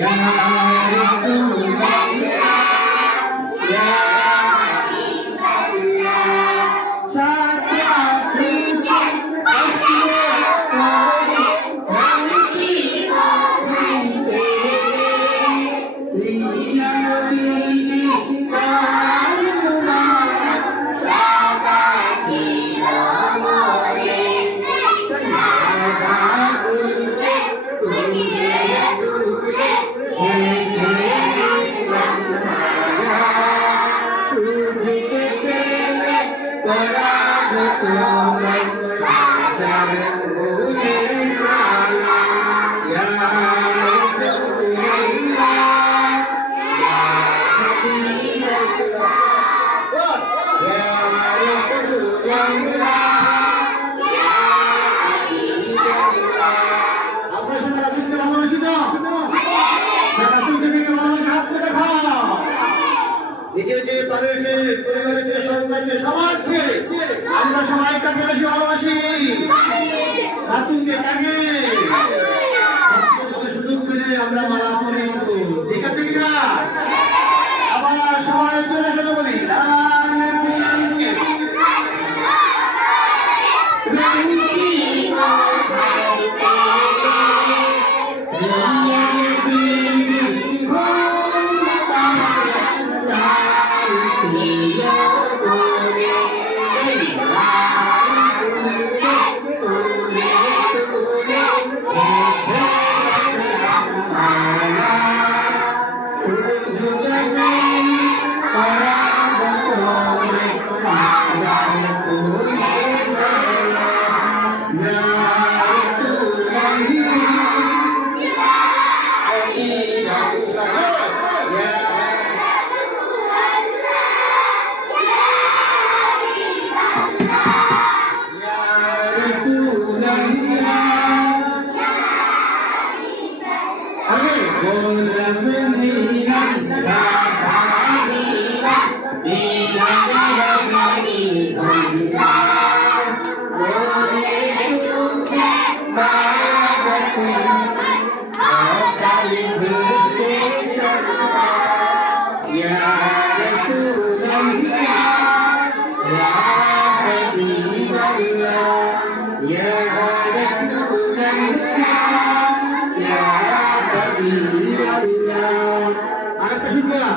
Ya Rasulullah, ya নিজের যে বাড়ির যে পরিবারের যে সন্তান যে সমাজ আমরা সবাই কাকে বেশি ভালোবাসি? রাসূলকে কাকে? সুযোগ পেলে আমরা মালা পরে উঠবো, ঠিক আছে কিনা? আবার সবাই জোরে জোরে বলি আরেকটা শুনবো না।